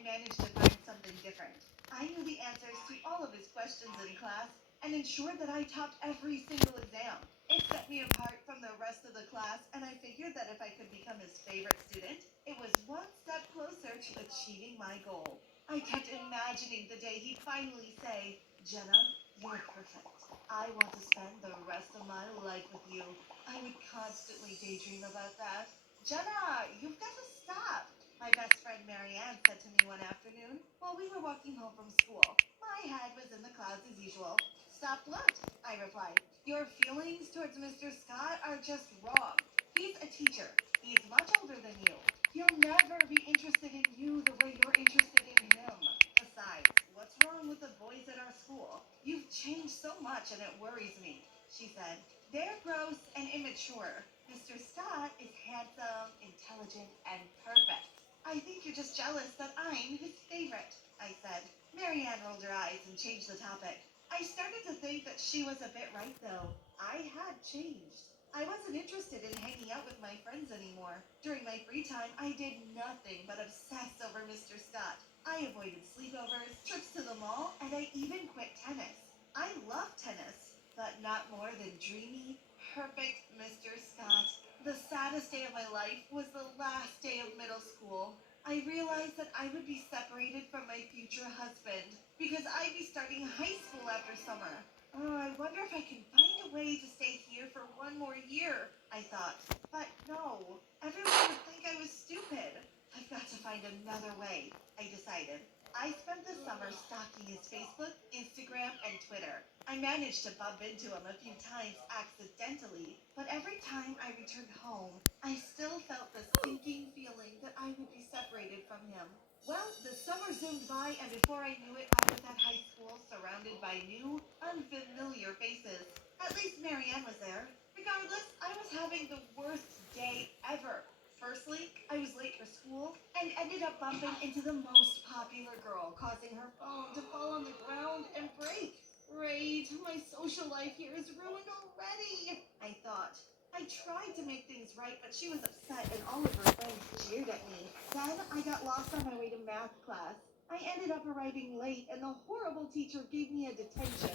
I managed to find something different. I knew the answers to all of his questions in class and ensured that I topped every single exam. It set me apart from the rest of the class, and I figured that if I could become his favorite student, it was one step closer to achieving my goal. I kept imagining the day he'd finally say, Jenna, you're perfect. I want to spend the rest of my life with you. I would constantly daydream about that. Jenna, you've got to stop, my best friend Marianne said to me one afternoon while we were walking home from school. My head was in the clouds as usual. Stop what? I replied. Your feelings towards Mr. Scott are just wrong. He's a teacher. He's much older than you. He'll never be interested in you the way you're interested in him. Besides, what's wrong with the boys at our school? You've changed so much and it worries me, she said. They're gross and immature. Mr. Scott is handsome, intelligent, and perfect. I think you're just jealous that I'm his favorite, I said. Marianne rolled her eyes and changed the topic. I started to think that she was a bit right, though. I had changed. I wasn't interested in hanging out with my friends anymore. During my free time, I did nothing but obsess over Mr. Scott. I avoided sleepovers, trips to the mall, and I even quit tennis. I love tennis, but not more than dreamy, perfect Mr. Scott. The saddest day of my life was the last day of middle school. I realized that I would be separated from my future husband because I'd be starting high school after summer. Oh, I wonder if I can find a way to stay here for one more year, I thought. But no, everyone would think I was stupid. I've got to find another way, I decided. I spent the summer stalking his Facebook, Instagram, and Twitter. I managed to bump into him a few times accidentally, but every time I returned home, I still felt the sinking feeling that I would be separated from him. Well, the summer zoomed by, and before I knew it, I was at high school surrounded by new, unfamiliar faces. At least Marianne was there. Regardless, I was having the worst day ever. Firstly, I was late for school and ended up bumping into the most popular girl, causing her phone to fall on the ground and break. Great, my social life here is ruined already, I thought. I tried to make things right, but she was upset and all of her friends jeered at me. Then I got lost on my way to math class. I ended up arriving late, and the horrible teacher gave me a detention.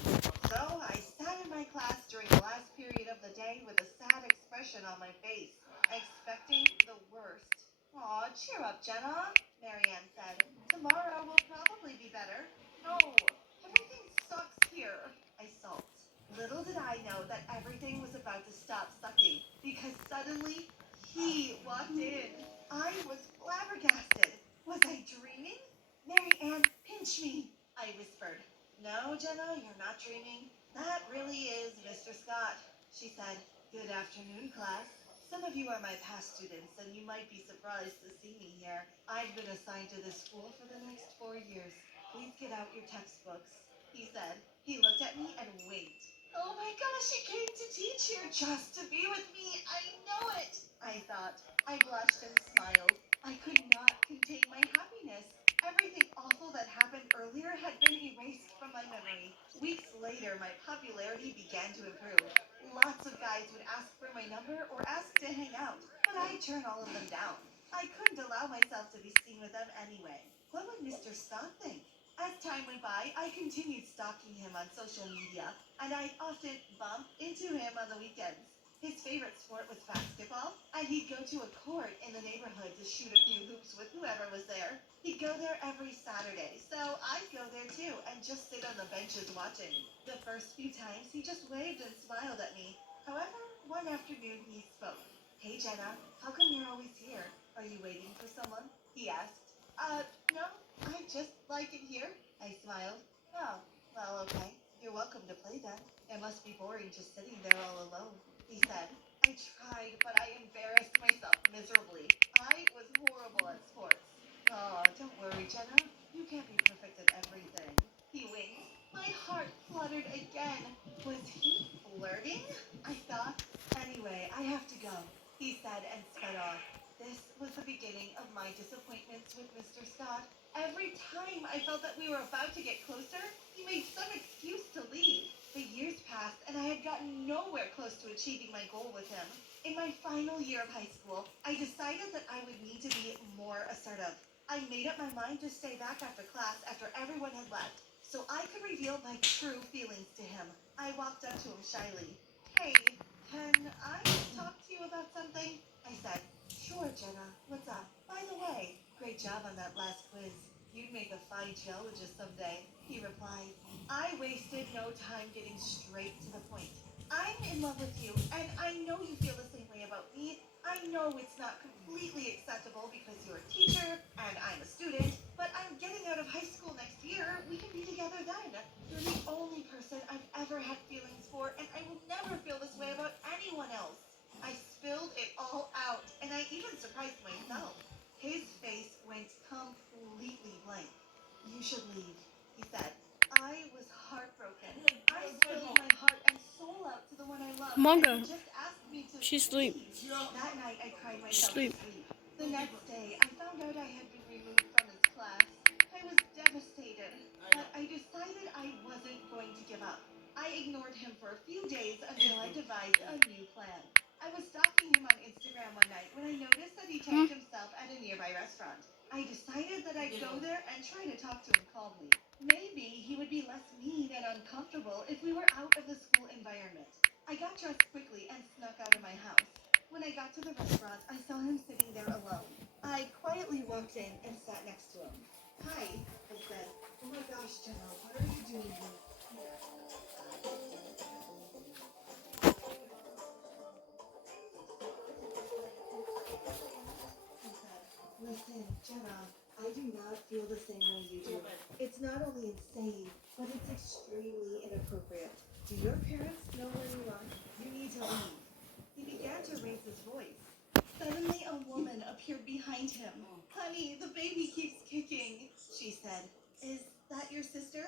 So I sat in my class during the last period of the day with a sad expression on my face, expecting the worst. Aw, cheer up, Jenna, Marianne said. Tomorrow will probably be better. No, everything sucks here, I sulked. Little did I know that everything was about to stop sucking because suddenly he walked in. I was flabbergasted. Was I dreaming? Mary Ann, pinch me, I whispered. No, Jenna, you're not dreaming. That really is Mr. Scott, she said. Good afternoon, class. Some of you are my past students, and you might be surprised to see me here. I've been assigned to this school for the next 4 years. Please get out your textbooks, he said. He looked at me and winked. Oh my gosh, she came to teach here just to be with me. I know it, I thought. I blushed and smiled. I could not contain my happiness. Everything awful that happened earlier had been erased from my memory. Weeks later, my popularity began to improve. Lots of guys would ask for my number or ask to hang out, but I'd turn all of them down. I couldn't allow myself to be seen with them anyway. What would Mr. Scott think? As time went by, I continued stalking him on social media, and I'd often bump into him on the weekends. His favorite sport was basketball, and he'd go to a court in the neighborhood to shoot a few hoops with whoever was there. He'd go there every Saturday, so I'd go there too and just sit on the benches watching. The first few times, he just waved and smiled at me. However, one afternoon he spoke. Hey Jenna, how come you're always here? Are you waiting for someone? He asked. No, I just like it here. I smiled. Oh, well, okay. You're welcome to play then. It must be boring just sitting there all alone, he said. I tried, but I embarrassed myself miserably. I was horrible at sports. Oh, don't worry, Jenna. You can't be perfect at everything. He winked. My heart fluttered again. Was he flirting? I thought. Anyway, I have to go, he said and sped off. This was the beginning of my disappointments with Mr. Scott. Every time I felt that we were about to get closer, he made some excuse to leave. The years passed, and I had gotten nowhere close to achieving my goal with him. In my final year of high school, I decided that I would need to be more assertive. I made up my mind to stay back after class after everyone had left, so I could reveal my true feelings to him. I walked up to him shyly. Hey, can I talk to you about something? I said. Sure, Jenna. What's up? By the way, great job on that last quiz. You'd make a fine geologist someday, he replied. I wasted no time getting straight to the point. I'm in love with you, and I know you feel the same way about me. I know it's not completely acceptable because you're a teacher and I'm a student, but I'm getting out of high school next year. We can be together then. You're the only person I've ever had feelings for, and I will never feel this way about anyone else. I spilled it all out, and I even surprised myself. His face went completely blank. You should leave, he said. I was heartbroken. I spilled my heart and soul out to the one I loved, and Manga. he just asked me to She sleep. leave. That night, I cried myself Sleep. to sleep. The next day, I found out I had been removed from his class. I was devastated, but I decided I wasn't going to give up. I ignored him for a few days until I devised a new plan. I was stalking him on Instagram one night when I noticed that he tagged himself at a nearby restaurant. I decided that I'd go there and try to talk to him calmly. Maybe he would be less mean and uncomfortable if we were out of the school environment. I got dressed quickly and snuck out of my house. When I got to the restaurant, I saw him sitting there alone. I quietly walked in and sat next to him. Hi, I said. Oh my gosh, Jenna, what are you doing here? He said, listen, Jenna, I do not feel the same way you do. It's not only insane, but it's extremely inappropriate. Do your parents know where you are? You need to leave. He began to raise his voice. Suddenly, a woman appeared behind him. Honey, the baby keeps kicking, she said. Is that your sister?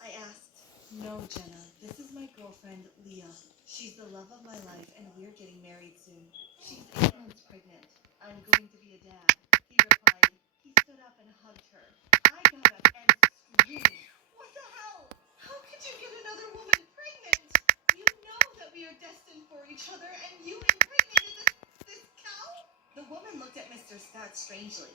I asked. No, Jenna. This is my girlfriend, Leah. She's the love of my life, and we're getting married soon. She's 8 months pregnant. I'm going to be a dad, he replied. He stood up and hugged her. I got up and screamed. What the hell? How could you get another woman pregnant? You know that we are destined for each other, and you impregnated this cow? The woman looked at Mr. Scott strangely.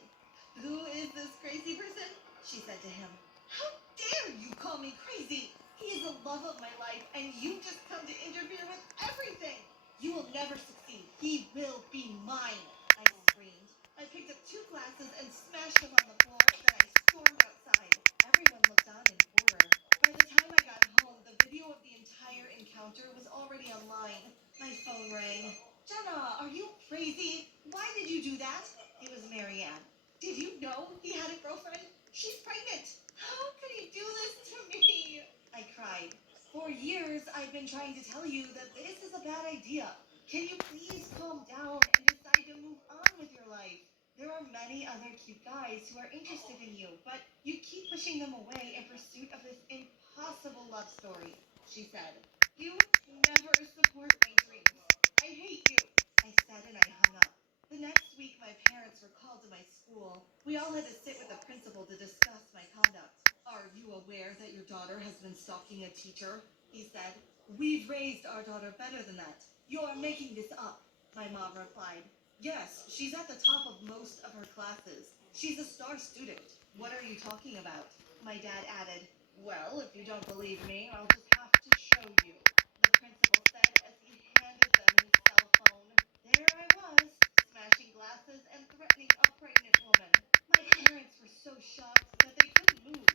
Who is this crazy person? She said to him. How dare you call me crazy? He is the love of my life, and you just come to interfere with everything. You will never succeed. He will be mine, I screamed. I picked up 2 glasses and smashed them on the floor, then I stormed outside. Everyone looked on in horror. By the time I got home, the video of the entire encounter was already online. My phone rang. Jenna, are you crazy? Why did you do that? It was Marianne. Did you know he had a girlfriend? She's pregnant. How could he do this to me? I cried. For years, I've been trying to tell you that this is a bad idea. Can you please calm down and decide to move on with your life? There are many other cute guys who are interested in you, but you keep pushing them away in pursuit of this impossible love story, she said. You never support my dreams. I hate you, I said, and I hung up. The next week, my parents were called to my school. We all had to sit with the principal to discuss my conduct. Are you aware that your daughter has been stalking a teacher? He said. We've raised our daughter better than that. You're making this up, my mom replied. Yes, she's at the top of most of her classes. She's a star student. What are you talking about? My dad added. Well, if you don't believe me, I'll just have to show you, the principal said as he handed them his cell phone. There I was, smashing glasses and threatening a pregnant woman. My parents were so shocked that they couldn't move.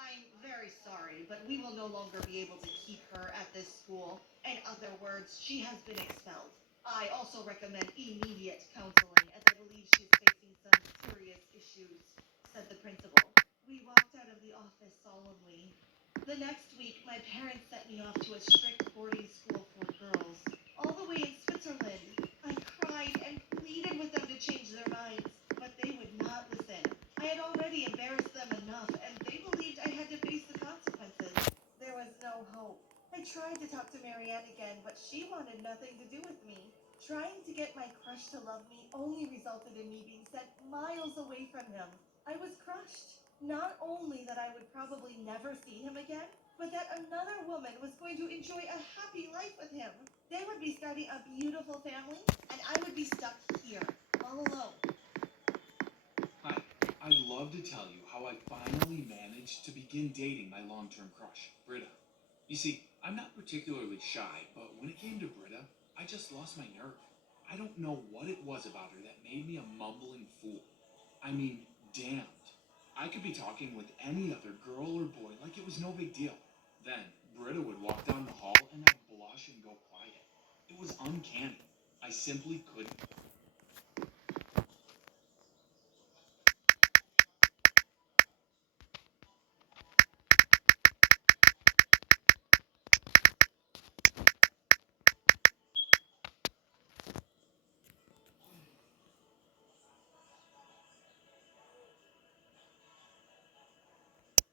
I'm very sorry, but we will no longer be able to keep her at this school. In other words, she has been expelled. I also recommend immediate counseling as I believe she is facing some serious issues, said the principal. We walked out of the office solemnly. The next week, my parents sent me off to a strict boarding school for girls, all the way in Switzerland. I cried and pleaded with them to change their minds, but they would not listen. I had already embarrassed them enough, and they believed I had to face the consequences. There was no hope. I tried to talk to Marianne again, but she wanted nothing to do with me. Trying to get my crush to love me only resulted in me being sent miles away from him. I was crushed. Not only that I would probably never see him again, but that another woman was going to enjoy a happy life with him. They would be starting a beautiful family, and I would be stuck here, all alone. I love to tell you how I finally managed to begin dating my long-term crush, Britta. You see, I'm not particularly shy, but when it came to Britta, I just lost my nerve. I don't know what it was about her that made me a mumbling fool. I mean, damned. I could be talking with any other girl or boy like it was no big deal. Then, Britta would walk down the hall and I'd blush and go quiet. It was uncanny. I simply couldn't.